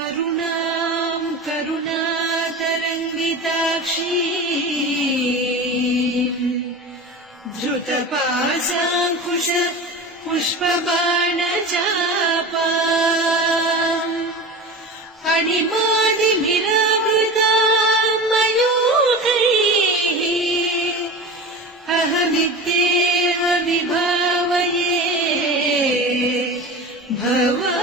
अरुणाम् करुणातरङ्गिताक्षी धृतपाशाङ्कुश पुष्पबाणचापाम् अणिमादिभिरावृताम् मयूखैः अहमित्येव विभावये भवानी।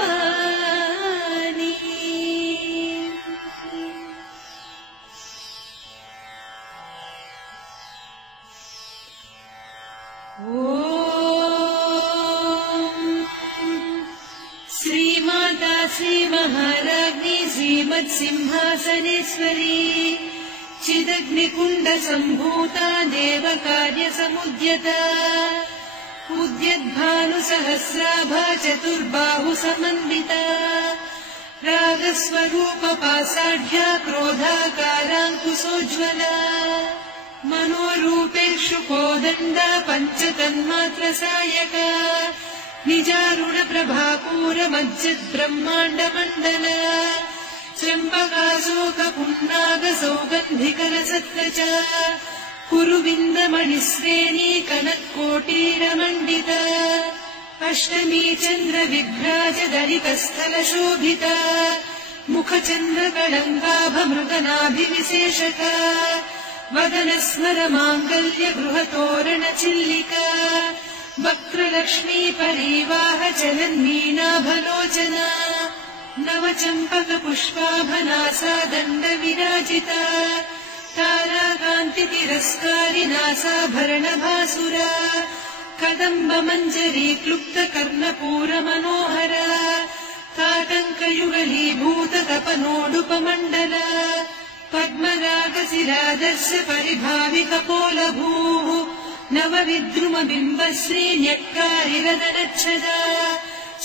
श्रीमाता श्रीमहाराज्ञी श्रीमत्सिंहासनेश्वरी चिदग्निकुण्डसम्भूता देवकार्यसमुद्यता उद्यद्भानुसहस्राभा चतुर्बाहुसमन्विता रागस्वरूपपासाढ्या क्रोधाकाराङ्कुशोज्ज्वला मनोरूपेषु कोदण्डा पञ्चतन्मात्रसायका निजारुणप्रभापूरमज्जद्ब्रह्माण्डमण्डल चम्पकाशोकपुन्नागसौगन्धिकरसत्कचा कुरुविन्दमणिश्रेणी कनत्कोटीरमण्डिता अष्टमी चन्द्रविभ्राजदलितस्थलशोभिता मुखचन्द्रकलङ्काभमृगनाभिविशेषका वदनस्मरमाङ्गल्य गृहतोरणचिल्लिका वक्त्रलक्ष्मी परिवाह चलन्मीनाभलोचना नवचम्पकपुष्पाभनासा दण्डविराजिता ताराकान्तितिरस्कारिनासाभरणभासुरा कदम्बमञ्जरी क्लुप्तकर्णपूरमनोहरा ताटङ्कयुगलीभूततपनोडुपमण्डला पद्मरागशिरादर्श परिभाविकपोलभूः नवविद्रुमबिम्बश्रीन्यक्कारिरदनच्छदा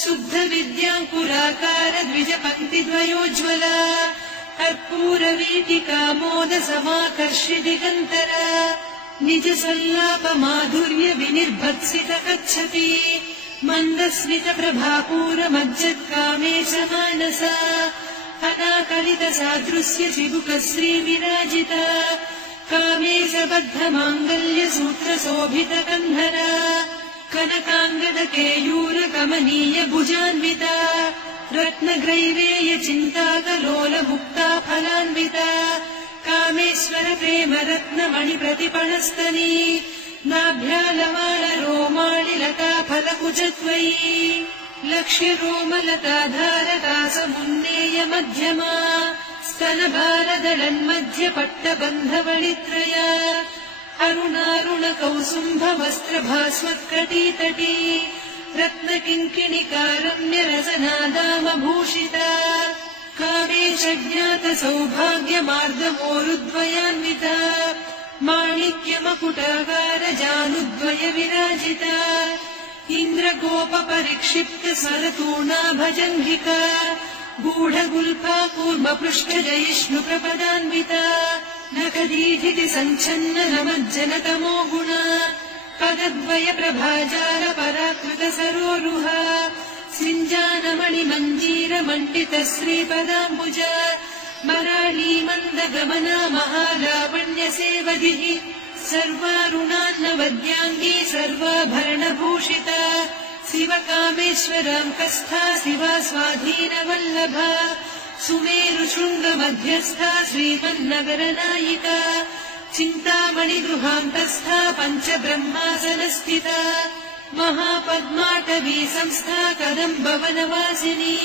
शुद्धविद्याङ्कुराकार द्विजपङ्क्तिद्वयोज्ज्वला कर्पूरवीटिकामोदसमाकर्षि दिगन्तरा निजसल्लापमाधुर्य विनिर्भत्सितकच्छपि मन्दस्मितप्रभापूरमज्जत्कामेशमानसा अनाकलितसादृश्य चिबुकश्रीविराजिता कामेशबद्धमाङ्गल्यसूत्रशोभितकन्धरा कनकाङ्गदकेयूरकमनीय भुजान्विता रत्नग्रैवेय चिन्ताकलोलमुक्ता फलान्विता कामेश्वर प्रेम रत्नमणिप्रतिपणस्तनी नाभ्यालमालरोमाणिलता फलकुचत्वयी लक्ष्यरोमलताधारका समुन्नेय मध्यमा स्तनभारदलन्मध्यपट्टबन्धवलित्रया अरुणारुणकौसुम्भवस्त्रभास्वत्कटीतटी रत्नकिङ्किणिकारम्यरसनादामभूषिता कामेशज्ञातसौभाग्यमार्गमोरुद्वयान्विता माणिक्यमकुटागारजानुद्वय विराजिता इन्द्रगोपपरिक्षिप्तसरतूर्णा भजङ्घिका गूढगुल्फा कूर्मपृष्ठजयिष्णुप्रपदान्विता नखदीधिति सञ्छन्न नमज्जनतमो गुणा पदद्वय प्रभाजाल पराकृत सरोरुहा सिञ्जानमणिमञ्जीरमण्डित श्रीपदाम्बुजा मराळी मन्दगमना महालावण्यसेवधिः सर्वारुणान्नवद्याङ्गी सर्वाभरणभूषिता शिवकामेश्वराङ्कस्था शिवा स्वाधीनवल्लभा सुमेरुशृङ्गमध्यस्था श्रीमन्नगरनायिका चिन्तामणिगृहान्तस्था पञ्चब्रह्मासनस्थिता महापद्माटवी संस्था कदम्बवनवासिनी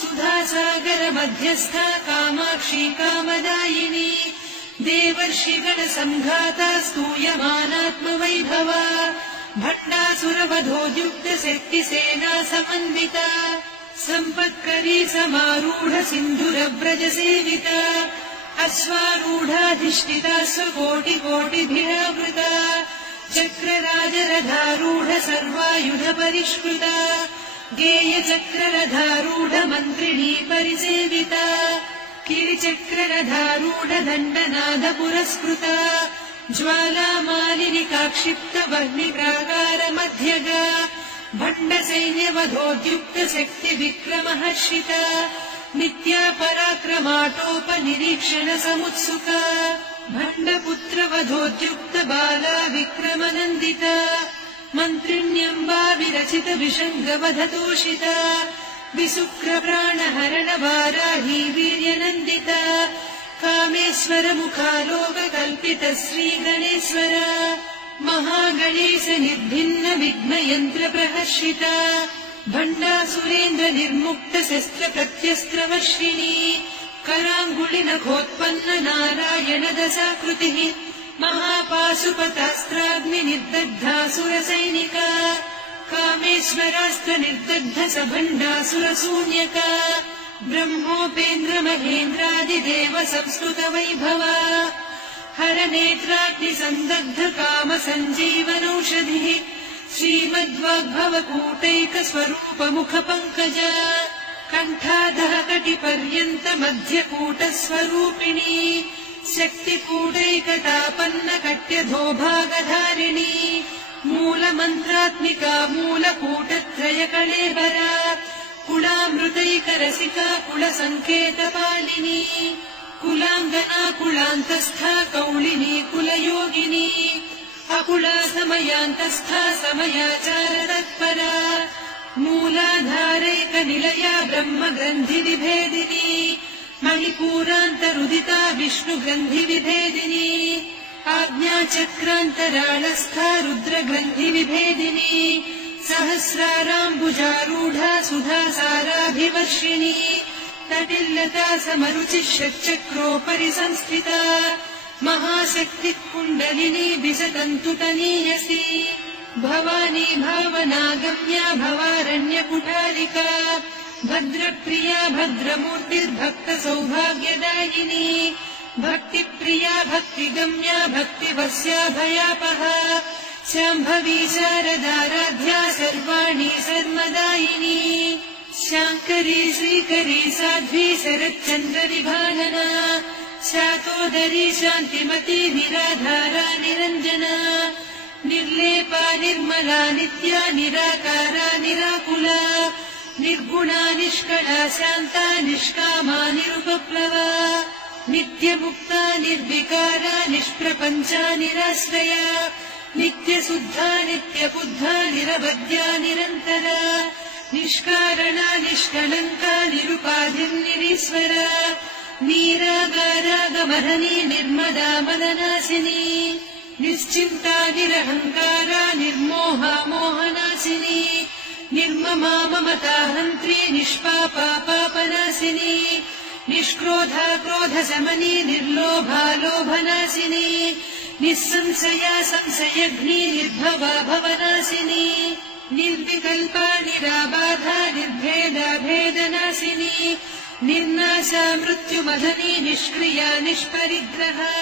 सुधासागरमध्यस्था कामाक्षी कामदायिनी देवर्षिगणसङ्घाता स्तूयमानात्मवैभवा भण्डासुरवधोद्युक्तशक्तिसेना समन्विता सम्पत्करी समारूढ सिन्धुरव्रजसेविता अश्वारूढाधिष्ठिता स्वकोटिकोटिभिरावृता चक्रराजरथारूढ सर्वायुधपरिष्कृता गेयचक्ररथारूढ मन्त्रिणी परिसेविता किरिचक्ररथारूढ दण्डनाद पुरस्कृता ज्वालामालिनिकाक्षिप्तवह्निप्राकारमध्यगा भण्डसैन्यवधोद्युक्तशक्तिविक्रमहर्षिता नित्या पराक्रमाटोपनिरीक्षण समुत्सुका भण्डपुत्रवधोद्युक्त बाला विक्रमनन्दिता मन्त्रिण्यम्बा विरचित विषङ्गवधतोषिता विशुक्रप्राणहरण वाराही वीर्यनन्दिता कामेश्वर मुखालोककल्पित श्रीगणेश्वर महागणेश निर्भिन्न विघ्नयन्त्र प्रहर्षिता भण्डासुरेन्द्र निर्मुक्त शस्त्र प्रत्यस्त्रवर्षिणी कराङ्गुलिनखोत्पन्न नारायण दशाकृतिः महापाशुपतास्त्राग्नि निर्दग्धासुरसैनिका कामेश्वरास्त्र निर्दग्ध स भण्डासुरशून्यका ब्रह्मोपेन्द्र महेन्द्रादिदेव संस्कृत वैभवा हरनेत्राग्नि सन्दग्ध काम सञ्जीवनौषधिः श्रीमद्वाग्भवकूटैक स्वरूप मुख पङ्कजा कण्ठाधः कटिपर्यन्त मध्यकूट स्वरूपिणी शक्तिकूटैकतापन्न कट्यधोभागधारिणी मूलमन्त्रात्मिका मूलकूटत्रय कळेबरा कुलामृतैकरसिका कुलसङ्केतपालिनी कुलाङ्गना कुलान्तस्था कौलिनी कुलयोगिनी अकुला समयान्तस्था समयाचारतत्परा मूलाधारैकनिलया ब्रह्मग्रन्थिविभेदिनी मणिपूरान्तरुदिता विष्णुग्रन्थिविभेदिनी आज्ञाचक्रान्तराळस्था रुद्रग्रन्थिविभेदिनी सहस्राराम्बुजारूढा सुधासाराभिवर्षिणी तटिल्लता समरुचिः षट्चक्रोपरि संस्थिता महाशक्तिः कुण्डलिनी विसतन्तुतनीयसी भवानी भावनागम्या भवारण्यकुटारिका भद्रप्रिया भद्रमूर्तिर्भक्तसौभाग्यदायिनी भक्तिप्रिया भक्तिगम्या भक्तिवस्या भयापहा शाम्भवी शारदाराध्या सर्वाणि सर्वदायिनी शाङ्करी श्रीकरी साध्वी शरच्चन्द्रविभानना शातोदरी शान्तिमती निराधारा निरञ्जना निर्लेपा निर्मला नित्या निराकारा निराकुला निर्गुणा निष्कला शान्ता निष्कामा निरुपप्लवा नित्यमुक्ता निर्विकारा निष्प्रपञ्चा निराश्रया नित्यशुद्धा नित्यबुद्धा निरवद्या निरन्तरा निष्कारणा निष्कलङ्का निरुपाधिर्निरीश्वरा नीरागारागमहनी निर्मदा मननाशिनी निश्चिन्ता निरहङ्कारा निर्मोहा मोहनाशिनी निर्ममा ममता हन्त्री निष्पापा पापनाशिनी निष्क्रोधा क्रोधशमनी निर्लोभा लोभनाशिनी निःसंशया संशयघ्नी निर्भवा भवनाशिनी निर्विकल्पा निराबाधा निर्भेदा भेदनाशिनी निर्नाशा मृत्युमदनी निष्क्रिया निष्परिग्रहा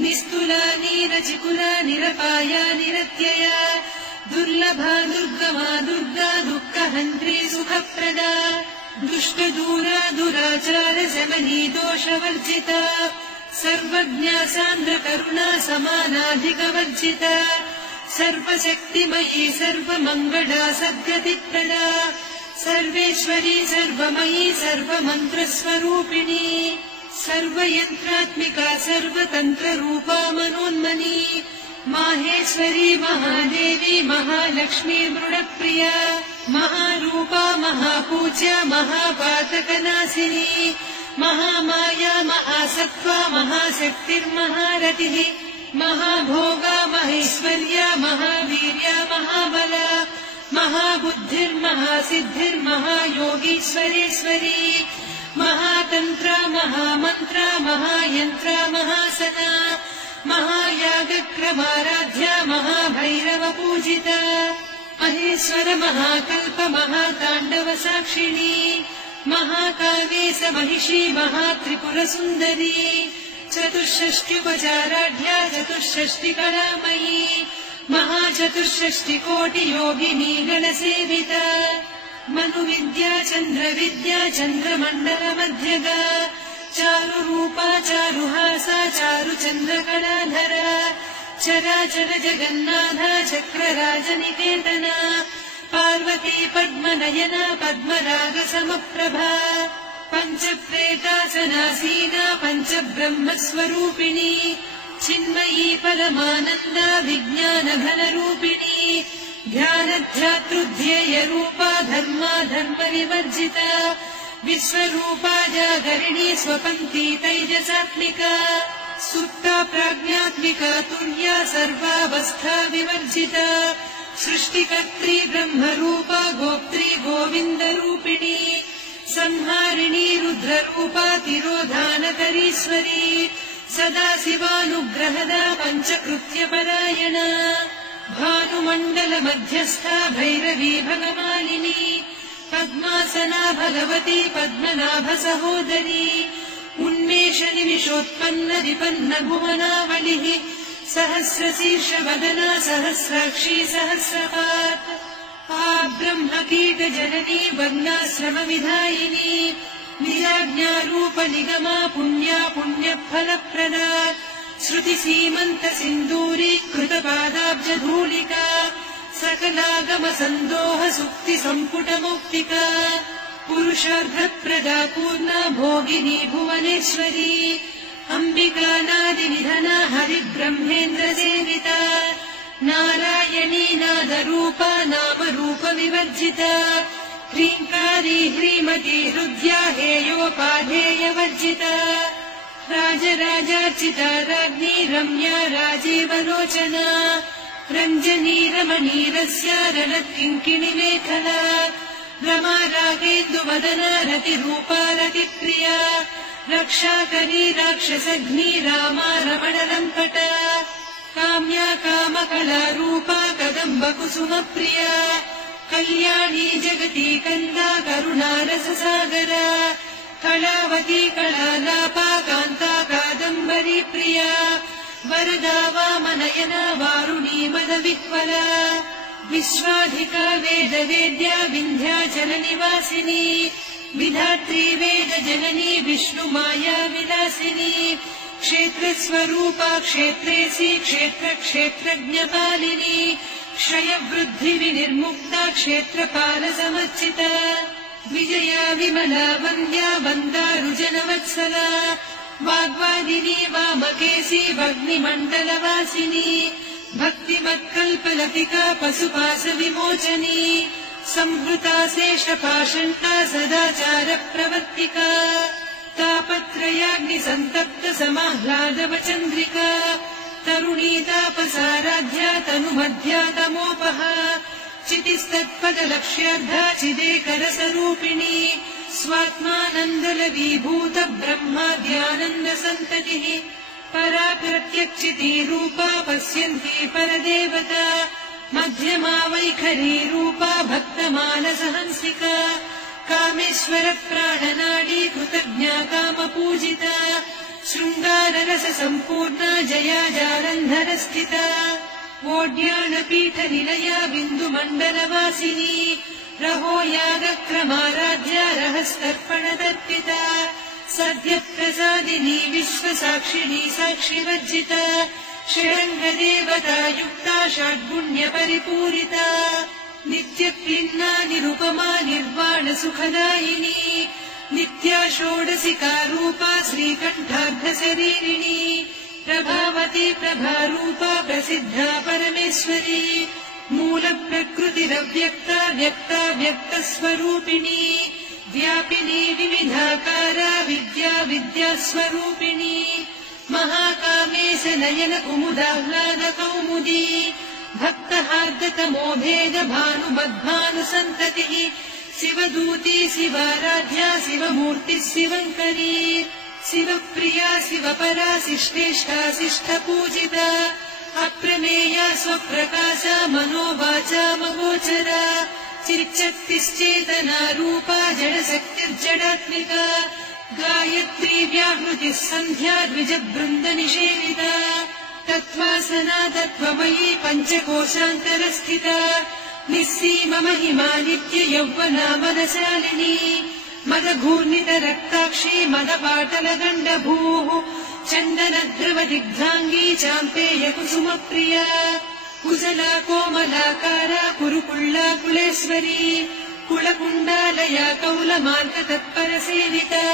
निस्तुला निरचिकुला निरपाया निरत्यया दुर्लभा दुर्गमा दुर्गा दुःखहन्त्री सुखप्रदा दुष्टदूरा दुराचार शमनी दोषवर्जिता सर्वज्ञा सान्द्रकरुणा समानाधिकवर्जिता सर्वशक्तिमयी सर्वमङ्गला सद्गतिप्रदा सर्वेश्वरी सर्वमयी सर्वमन्त्रस्वरूपिणी सर्वयन्त्रात्मिका सर्वतन्त्ररूपा मनोन्मनी माहेश्वरी महादेवी महालक्ष्मी मृडप्रिया महारूपा महापूज्या महापातकनाशिनी महामाया महासत्त्वा महाशक्तिर्महारतिः महाभोगा महेश्वर्या महावीर्या महाबला महाबुद्धिर्महासिद्धिर्महायोगीश्वरेश्वरी महातन्त्रा महामन्त्रा महायन्त्रा महासना महायागक्रमाराध्या महाभैरवपूजिता महेश्वर महाकल्प महाताण्डव साक्षिणी महाकावेश महिषी महात्रिपुरसुन्दरी चतुष्षष्ट्युपचाराढ्या चतुष्षष्टिकलामयी महाचतुष्षष्टिकोटियोगिनी गणसेविता मनुविद्या चन्द्रविद्या चन्द्रमण्डलमध्यगा चारुरूपा चारुहासा चारुचन्द्रकलाधरा चराचर जगन्नाथा चक्रराजनिकेतना पार्वती पद्मनयना पद्मरागसमप्रभा पञ्चप्रेतासनासीना पञ्चब्रह्मस्वरूपिणी चिन्मयी परमानन्दा विज्ञानघनरूपिणी ध्यानध्यातृध्येयरूपा धर्मा धर्मविवर्जिता विश्वरूपा जागरिणी स्वपन्थी तैजसात्मिका सुप्ता प्राज्ञात्मिका तुर्या सर्वावस्था विवर्जिता सृष्टिकर्त्री ब्रह्मरूपा गोप्त्री गोविन्दरूपिणी संहारिणी रुद्ररूपा तिरोधानकरीश्वरी सदा शिवानुग्रहदा पञ्चकृत्यपरायणा भानुमण्डलमध्यस्था भैरवी भगमालिनी पद्मासना भगवती पद्मनाभसहोदरी उन्मेषनिमिषोत्पन्न विपन्न भुवनावलिः सहस्रशीर्षवदना सहस्राक्षी सहस्रपात् ब्रह्मकीटजननी वर्णाश्रमविधायिनी निजाज्ञारूपनिगमा पुण्या पुण्यफलप्रदा श्रुतिसीमन्तसिन्दूरी कृतपादाब्जधूलिका सकलागमसन्दोह सुक्तिसम्पुटमौक्तिका पुरुषार्थप्रदा पूर्णा भोगिनी भुवनेश्वरी अम्बिकानादिनिधना हरिब्रह्मेन्द्रसेविता नारायणी नादरूपा नामरूपविवर्जिता ह्रीङ्कारी ह्रीमती हृद्या हेयोपाधेयवर्जिता राजराजार्चिता राज्ञी रम्या राजीवलोचना रञ्जनी रमणीरस्या रणत्किङ्किणिमेखला रमा रागेन्दुवदना रतिरूपा रतिप्रिया रक्षाकरी राक्षसघ्नी रामा रमणलम्पटा काम्या कामकलारूपा कदम्बकुसुमप्रिया कल्याणी जगती कन्दा करुणारससागरा कलावती कलालापा कान्ता कादम्बरी प्रिया वरदा वामनयना वारुणी मदविह्वला विश्वाधिका वेदवेद्या विन्ध्याचलनिवासिनी विधात्री वेदजननी विष्णुमाया विलासिनी क्षेत्रस्वरूपा क्षेत्रेसी क्षेत्रक्षेत्रज्ञपालिनी क्षयवृद्धिविनिर्मुक्ता क्षेत्रपालसमर्चिता विजया विमला वन्द्या वन्दारुजनवत्सला वाग्वादिनी वामकेशी भग्निमण्डलवासिनी भक्तिमत्कल्पलतिका पशुपाशविमोचनी संहृता शेषपाषण्डा सदाचारप्रवर्तिका तापत्रयाग्निसन्तप्त समाह्लादवचन्द्रिका तरुणी तापसाराध्या तनुमध्या तमोपहा चितिस्तत्पदलक्ष्यार्धा चिदेकरसरूपिणी स्वात्मानन्दलवीभूत ब्रह्माद्यानन्दसन्ततिः परा प्रत्यक्षितीरूपा पश्यन्ती परदेवता मध्यमा वैखरीरूपा भक्तमानसहंसिका कामेश्वरप्राणनाडी कृतज्ञा कामपूजिता शृङ्गाररससम्पूर्णा जया जालन्धरस्थिता वोड्याणपीठनिलया बिन्दुमण्डलवासिनी रहो यागक्रमाराध्या रहस्तर्पणदर्पिता सद्यप्रसादिनी विश्वसाक्षिणी साक्षिवर्जिता षडङ्गदेवता युक्ता षड्गुण्यपरिपूरिता नित्यक्लिन्ना निरुपमा निर्वाणसुखदायिनी नित्या षोडशिका रूपा श्रीकण्ठार्धशरीरिणी प्रभावती प्रभारूपा प्रसिद्धा परमेश्वरी मूलप्रकृतिरव्यक्ता व्यक्ता व्यक्तस्वरूपिणी व्यापिनी विविधाकारा विद्या विद्यास्वरूपिणी महाकामेश नयन कुमुदाह्लाद कौमुदी भक्तहार्दतमो भेद भानुबद्धानुसन्ततिः शिवदूती शिवाराध्या शिवमूर्तिः शिवङ्करी शिवप्रिया शिवपरा शिष्टेष्टा शिष्टपूजिता अप्रमेया स्वप्रकाशा मनोवाचा मगोचरा चिच्चक्तिश्चेतना रूपा जडशक्तिर्जडात्मिका गायत्री व्याहृतिः सन्ध्या द्विजबृन्दनिषेविता तत्त्वासना तत्त्वमयी पञ्चकोशान्तरस्थिता निःसीममहिमा नित्ययौवना मनशालिनी मदघूर्णितरक्ताक्षी मदपाटलगण्डभूः चन्दनद्रवदिग्धाङ्गी चाम्पेयकुसुमप्रिया कुशला कोमलाकारा कुरुकुल्ला कुलेश्वरी कुलकुण्डालया कौलमार्गतत्परसेविता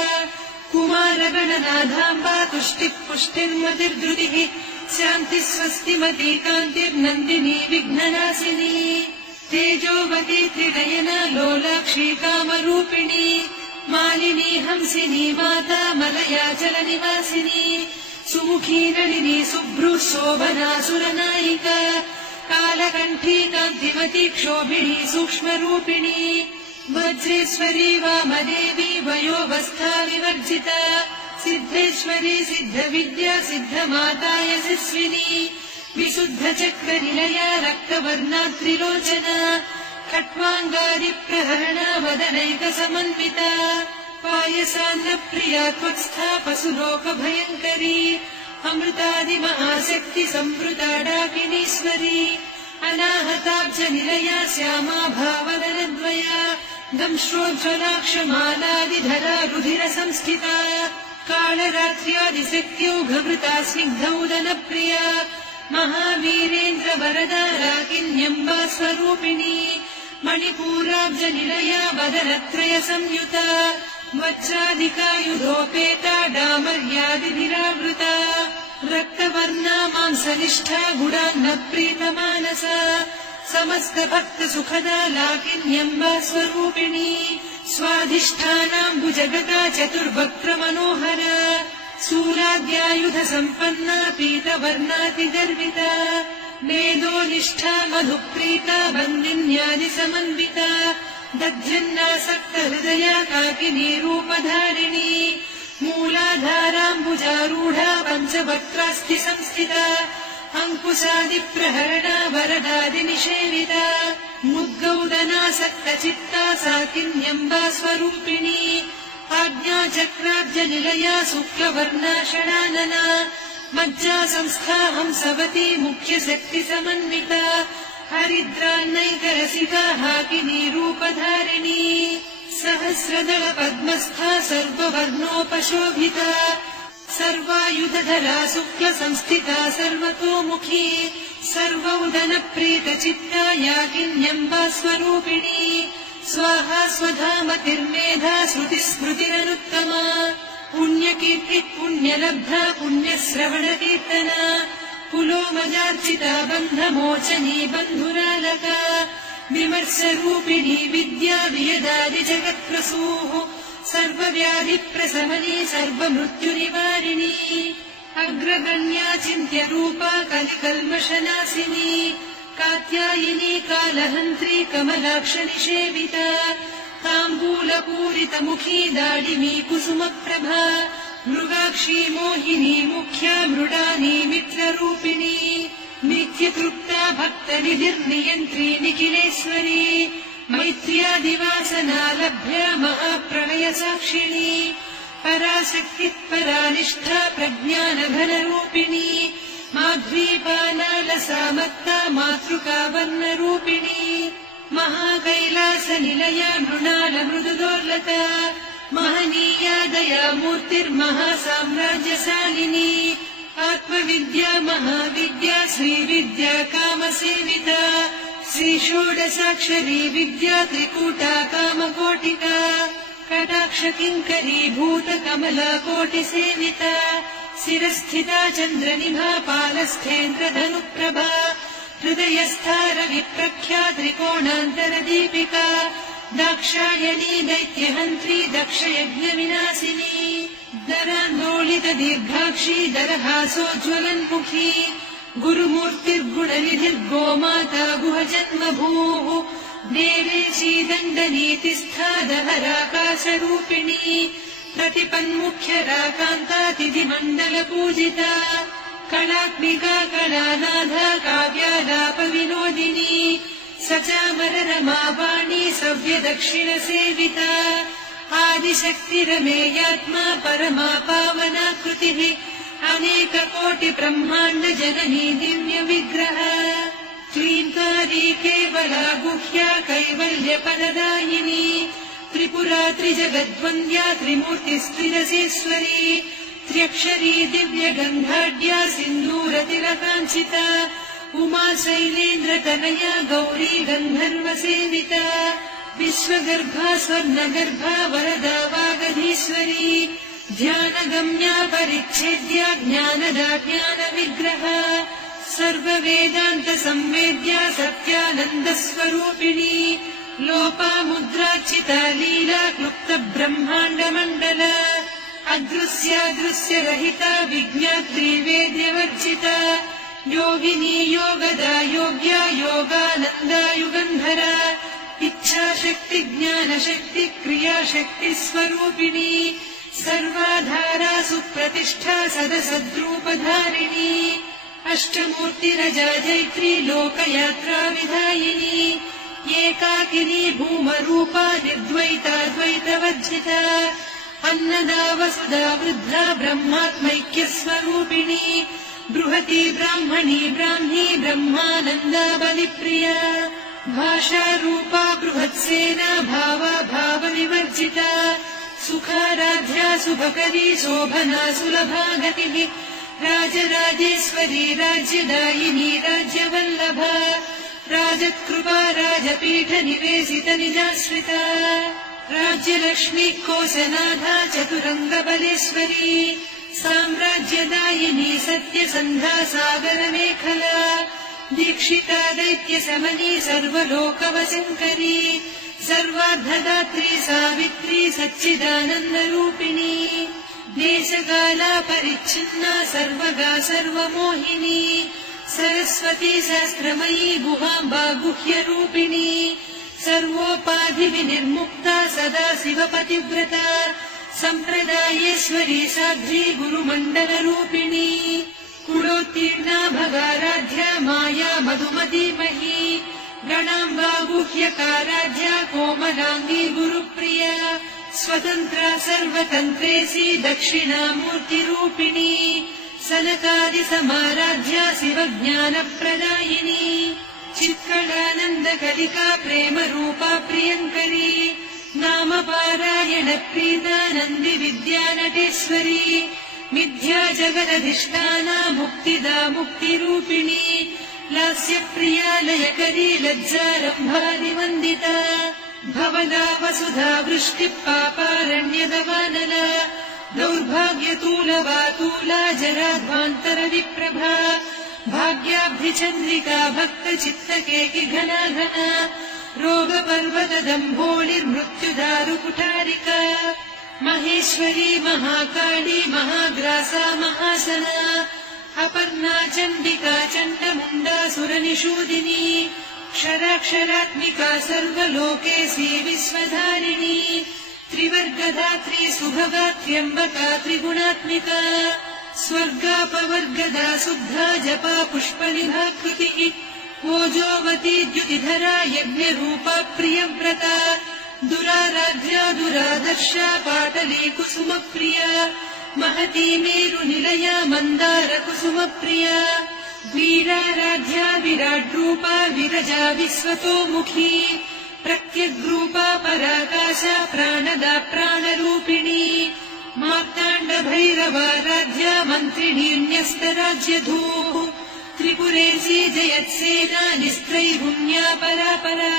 कुमारगणनाथाम्बा तुष्टिः पुष्टिर्मतिर्धृतिः शान्तिः स्वस्तिमती कान्तिर्नन्दिनी विघ्ननाशिनी तेजोवती त्रिनयना लोलाक्षी कामरूपिणी मालिनी हंसिनी माता मलयाचलनिवासिनी सुमुखी नलिनी शुभ्रुः शोभना सुरनायिका कालकण्ठी कान्तिमती क्षोभिणी सूक्ष्मरूपिणी वज्रेश्वरी वामदेवी वयोवस्था विवर्जिता सिद्धेश्वरी सिद्धविद्या सिद्धमाता यशस्विनी विशुद्धचक्रनिलया रक्तवर्णा त्रिलोचना खट्वाङ्गादिप्रहरणा वदनैकसमन्विता पायसान्नप्रिया त्वत्स्था पशुलोकभयङ्करी अमृतादिमहाशक्ति संवृता डाकिनीश्वरी अनाहताब्जनिलया श्यामा भावदनद्वया दंश्रोज्ज्वलाक्षमालादिधरा रुधिरसंस्थिता कालरात्र्यादिशक्त्यौघभृता स्निग्धौदनप्रिया महावीरेन्द्रवरदा राकिन्यम्बा स्वरूपिणी मणिपूराब्जनिलया वदनत्रय संयुता वज्राधिकायुधोपेता डामर्यादिभिरावृता रक्तवर्णा मांसनिष्ठा गुडान्नप्रीतमानसा समस्तभक्तसुखदा लाकिन्यम्बा स्वरूपिणी स्वाधिष्ठानाम्बुजगता चतुर्वक्त्रमनोहरा शूलाद्यायुधसम्पन्ना पीतवर्णातिगर्विता मेधोनिष्ठा मधुप्रीता बन्दिन्यादिसमन्विता दध्यन्नासक्तहृदया काकिनी रूपधारिणी मूलाधाराम्बुजारूढा पञ्चवक्त्रास्ति संस्थिता अङ्कुशादिप्रहरणा वरदादिनिषेविता मुद्गौदनासक्तचित्ता साकिन्यम्बा स्वरूपिणी आज्ञाचक्राब्जनिलया शुक्लवर्णा षडानना मज्जा संस्था हंसवती मुख्यशक्तिसमन्विता हरिद्रान्नैकरसिका हाकिनी रूपधारिणी सहस्रदल पद्मस्था सर्ववर्णोपशोभिता सर्वायुधधरा शुक्लसंस्थिता सर्वतोमुखी सर्वौदनप्रीतचित्ता याकिन्यम्बा स्वरूपिणी स्वाहा स्वधामतिर्मेधा श्रुतिस्मृतिरनुत्तमा पुण्यकीर्तिः पुण्यलब्धा पुण्यश्रवणकीर्तना पुलोमजार्चिता बन्धमोचनी बन्धुरालका विमर्शरूपिणी विद्या वियदादिजगत्प्रसूः सर्वव्याधिप्रशमनी सर्वमृत्युनिवारिणी अग्रगण्या चिन्त्यरूपा कलिकल्मषनाशिनी कात्यायिनी कालहन्त्री कमलाक्षनिषेविता ताम्बूलपूरितमुखी दाडिमी कुसुमप्रभा मृगाक्षी मोहिनी मुख्या मृडानी मित्ररूपिणी नित्यतृप्ता भक्तनिधिर्नियन्त्री निखिलेश्वरी मैत्र्यादिवासना लभ्या महाप्रलयसाक्षिणी पराशक्तिः परानिष्ठा प्रज्ञानघनरूपिणी माध्वीपानालसामत्ता मातृका वर्णरूपिणी महाकैलासनिलया मृणालमृदुदोर्लता महनीया दयामूर्तिर्महासाम्राज्यशालिनी आत्मविद्या महाविद्या श्रीविद्या कामसेविता श्रीषोडशाक्षरी विद्या त्रिकूटा कामकोटिका कटाक्षकिङ्करी भूतकमला कोटिसेविता शिरस्थिता चन्द्रनिभा पालस्थेन्द्रधनुप्रभा हृदयस्था रविप्रख्या त्रिकोणान्तरदीपिका दाक्षायणी दैत्यहन्त्री दक्षयज्ञविनाशिनी दरान्दोलितदीर्घाक्षी दरहासोज्ज्वलन्मुखी गुरुमूर्तिर्गुणनिधिर्गोमाता गुहजन्मभूः देवेशी दण्डनीतिस्था दहराकाशरूपिणी प्रतिपन्मुख्यराकान्तातिथिमण्डलपूजिता कलात्मिका कलानाथा काव्यालापविनोदिनी सचामररमावाणी सव्यदक्षिणसेविता आदिशक्तिरमेयात्मा परमा पावनाकृतिः अनेककोटिब्रह्माण्डजननी दिव्यविग्रह क्लीङ्कारी केवला गुह्या कैवल्यपददायिनी त्रिपुरा त्रिजगद्वन्द्या त्रिमूर्तिस्त्रिदशेश्वरी त्र्यक्षरी दिव्यगन्धाढ्या सिन्दूरतिलकाञ्चिता उमा शैलेन्द्रतनया गौरी गन्धर्वसेविता विश्वगर्भा स्वर्णगर्भा वरदा वागधीश्वरी ध्यानगम्या परिच्छेद्या ज्ञानदा ज्ञानविग्रहा सर्ववेदान्तसंवेद्या सत्यानन्दस्वरूपिणी लोपामुद्रार्चिता लीला क्लुप्तब्रह्माण्डमण्डला अदृश्यादृश्यरहिता विज्ञात्री वेद्यवर्जिता योगिनी योगदा योग्या योगानन्दा युगन्धरा इच्छाशक्ति ज्ञानशक्ति क्रियाशक्तिस्वरूपिणी सर्वाधारा सुप्रतिष्ठा सदसद्रूपधारिणी अष्टमूर्तिरजा जैत्री लोकयात्रा विधायिनी एकाकिनी भूमरूपा निर्द्वैता द्वैतवर्जिता अन्नदा वसुधा वृद्धा ब्रह्मात्मैक्यस्वरूपिणी बृहती ब्राह्मणी ब्राह्मी ब्रह्मानन्दा बलिप्रिया भाषारूपा बृहत्सेना भावा भावविवर्जिता सुखाराध्या शुभकरी शोभना सुलभा गतिः राजराजेश्वरी राज्यदायिनी राज्यवल्लभा राजत्कृपा राजपीठ निवेशित निजाश्रिता राज्यलक्ष्मी कोशनाथा चतुरङ्गबलेश्वरी साम्राज्यदायिनी सत्यसन्धा सागरमेखला दीक्षिता दैत्यशमनी सर्वलोकवशङ्करी सर्वार्धदात्री सावित्री सच्चिदानन्दरूपिणी देशकाला परिच्छिन्ना सर्वगा सर्वमोहिनी सरस्वती शास्त्रमयी गुहाम्बा गुह्यरूपिणी सर्वोपाधिविनिर्मुक्ता सदा शिवपतिव्रता सम्प्रदायेश्वरी साध्वी गुरुमण्डलरूपिणी कुलोत्तीर्णा भगाराध्या माया मधुमतीमही गणाम्बा गुह्यकाराध्या कोमलाङ्गी गुरुप्रिया स्वतन्त्रा सर्वतन्त्रेसी दक्षिणामूर्तिरूपिणी सनकादिसमाराध्या शिवज्ञानप्रदायिनी चित्कलानन्दकलिका प्रेमरूपा प्रियङ्करी नामपारायणप्रीता नन्दिविद्यानटेश्वरी मिथ्या जगदधिष्ठाना मुक्तिदा मुक्तिरूपिणी लास्यप्रिया लयकरी लज्जारम्भादिवन्दिता भवदा वसुधा वृष्टिपापारण्यदवानला दौर्भाग्यतूलवातूला जराध्वान्तरविप्रभा भाग्याब्धिचन्द्रिका भक्तचित्तकेकिघना घना रोगपर्वतदम्भोलिर्मृत्युदारुकुठारिका महेश्वरी महाकाली महाग्रासा महासना अपर्णा चण्डिका चण्डमुण्डा सुरनिषूदिनी क्षराक्षरात्मिका सर्वलोकेशी विश्वधारिणी त्रिवर्गधात्री सुभगा त्र्यम्बका त्रिगुणात्मिका स्वर्गापवर्गदा शुद्धा जपा पुष्पनिभाकृतिः ओजोवती द्युतिधरा यज्ञरूपा प्रियव्रता दुराराध्या दुरादर्शा पाटली कुसुमप्रिया महती मेरुनिलया मन्दारकुसुमप्रिया वीराराध्या विराड्रूपा विरजा विश्वतोमुखी प्रत्यग्रूपा पराकाशा प्राणदा प्राणरूपिणी मार्ताण्डभैरवाराध्या मन्त्रिणीन्यस्तराज्यधूः त्रिपुरेशी जयत्सेना निस्त्रैगुण्या परापरा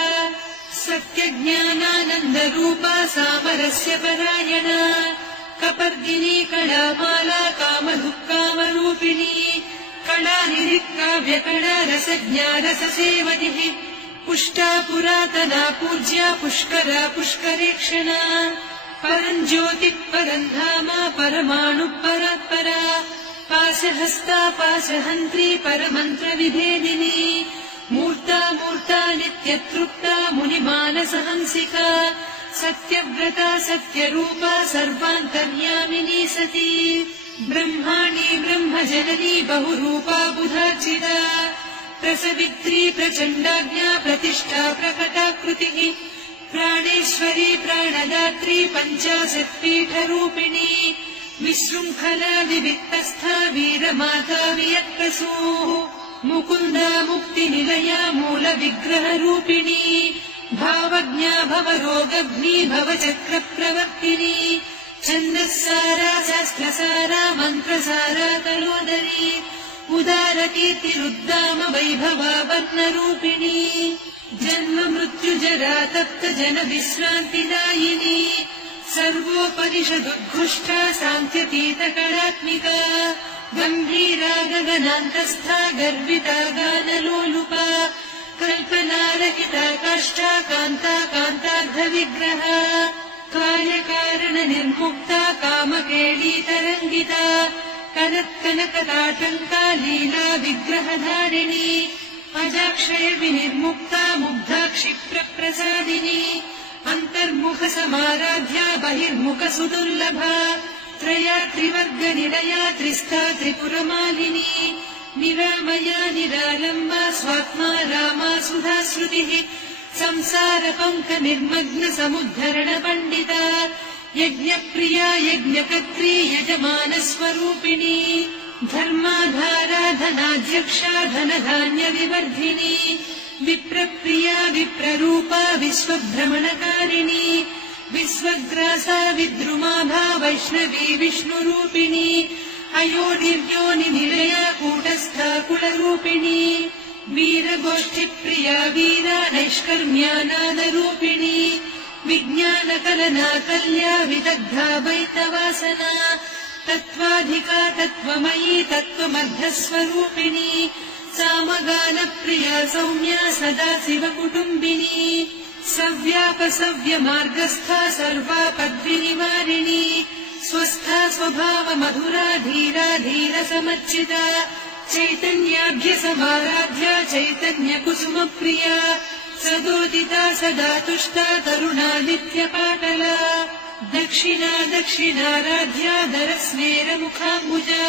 सत्यज्ञानानन्दरूपा सामरस्य परायणा कपर्दिनी कलामाला कामधुक्कामरूपिणी कलानिधिकाव्यकला रसज्ञा रससेवनिः पुष्टा पुरातना पूज्या पुष्करा पुष्करेक्षणा परञ्ज्योतिः परन्धामा परमाणुः परात्परा पाशहस्ता पाशहन्त्री परमन्त्रविभेदिनी मूर्ता मूर्ता नित्यतृप्ता मुनिमानसहंसिका सत्यव्रता सत्यरूपा सर्वान्तर्यामिनी सती ब्रह्माणी ब्रह्मजननी बहुरूपा बुधार्चिता प्रसवित्री प्रचण्डाज्ञा प्रतिष्ठा प्रकटाकृतिः प्राणेश्वरी प्राणदात्री पञ्चाशत्पीठरूपिणी विशृङ्खला विविक्तस्था वीरमाता वियत्प्रसूः मुकुन्दा मुक्तिनिलया मूलविग्रहरूपिणी भावज्ञा भवरोगग्नी भवचक्रप्रवर्तिनी छन्दस्सारा शास्त्रसारा मन्त्रसारा तलोदरी उदारकीर्तिरुद्दाम वैभवा वर्णरूपिणी जन्म मृत्युजरा तप्त जन विश्रान्तिदायिनी सर्वोपनिषदुद्घुष्टा सान्त्यतीतकलात्मिका गम्भीरा गगनान्तस्था गर्विता गानलोलुपा कल्पनारहिता काष्ठा कान्ता कान्तार्धविग्रहा कार्यकारणनिर्मुक्ता कामकेळीतरङ्गिता कनत्कनकताटङ्का लीला विग्रहधारिणी अजाक्षय विनिर्मुक्ता मुग्धा क्षिप्रप्रसादिनी अन्तर्मुखसमाराध्या बहिर्मुखसुदुर्लभा त्रया त्रिवर्गनिलया त्रिस्था त्रिपुरमालिनी निरामया निरालम्बा स्वात्मा रामा सुधाश्रुतिः संसारपङ्कनिर्मग्न समुद्धरण पण्डिता यज्ञप्रिया यज्ञकर्त्री यजमानस्वरूपिणी धर्माधारा धनाध्यक्षा धनधान्यविवर्धिनी विप्रप्रिया विप्ररूपा विश्वभ्रमणकारिणी विश्वग्रासा विद्रुमाभा वैष्णवी विष्णुरूपिणी अयोनिर्योनिनिलया कूटस्था कुलरूपिणी वीरगोष्ठिप्रिया वीरा नैष्कर्म्यानादरूपिणी विज्ञानकलना कल्या विदग्धा वैतवासना तत्त्वाधिका तत्त्वमयी तत्त्वमर्धस्वरूपिणी सामगानप्रिया सौम्या सदा शिवकुटुम्बिनी सव्यापसव्यमार्गस्था सर्वापद्विनिवारिणी स्वस्था स्वभावमधुरा धीरा धीरसमर्चिता चैतन्याभ्यसमाराध्या चैतन्यकुसुमप्रिया सदोदिता सदा तुष्टा तरुणादित्यपाटला दक्षिणा दक्षिणाराध्या दरस्मेरमुखाम्बुजा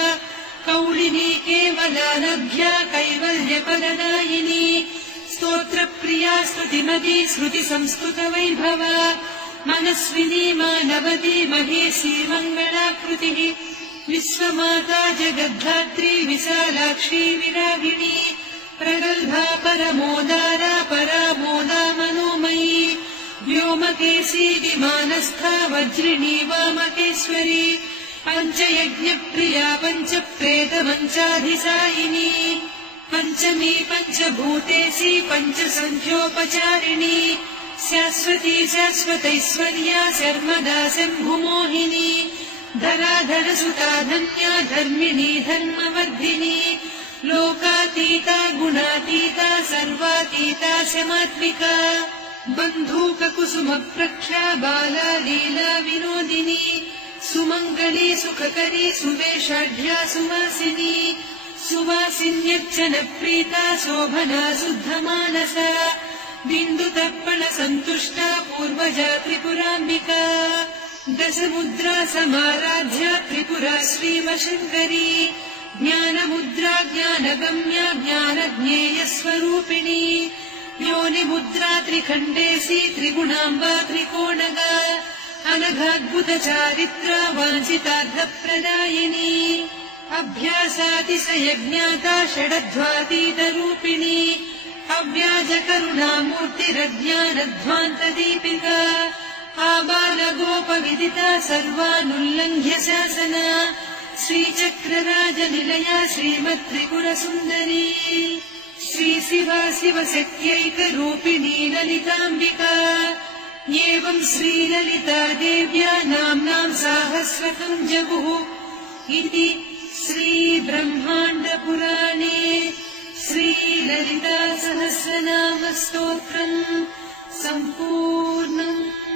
कौलिनी केवलानभ्या कैवल्यपददायिनी स्तोत्रप्रिया स्तुतिमती श्रुतिसंस्तुतवैभवा मनस्विनी मानवती महेशी मङ्गलाकृतिः विश्वमाता जगद्धात्री विशालाक्षी विरागिणी प्रगल्भा परमोदारा परामोदा मनोमयी व्योमकेशी विमानस्था वज्रिणी वामकेश्वरी पञ्चयज्ञप्रिया पञ्चप्रेतमञ्चाधिसायिनी पञ्चमी पञ्चभूतेशी पञ्चसङ्ख्योपचारिणी शाश्वती शाश्वतैश्वर्या शर्मदा शम्भुमोहिनी धराधरसुता धन्या धर्मिणी धर्मवर्धिनी लोकातीता गुणातीता सर्वातीता शमात्मिका बन्धूककुसुमप्रख्या बाला लीला विनोदिनी सुमङ्गली सुखकरी सुवेशाढ्या सुवासिनी सुवासिन्यर्चनप्रीता शोभना शुद्धमानसा बिन्दुतर्पणसन्तुष्टा पूर्वजा त्रिपुराम्बिका दशमुद्रा समाराध्या त्रिपुरा श्रीमशङ्करी ज्ञानमुद्रा ज्ञानगम्या ज्ञानज्ञेयस्वरूपिणी योनिमुद्रा त्रिखण्डेशी त्रिगुणाम्बा त्रिकोणगा अनघाद्भुतचारित्रा वाञ्छितार्थप्रदायिनी अभ्यासातिशयज्ञाता षडध्वातीतरूपिणी अव्याजकरुणामूर्तिरज्ञानध्वान्तदीपिका आबालगोपविदिता सर्वानुल्लङ्घ्य शासना श्रीचक्रराजनिलया श्रीमत्त्रिपुरसुन्दरी श्रीशिवा शिवशक्त्यैकरूपिणी ललिताम्बिका एवं श्रीललिता देव्या नाम्नां साहस्रकं जगुः इति श्रीब्रह्माण्डपुराणे श्रीललिता सहस्रनामस्तोत्रम् सम्पूर्णम्।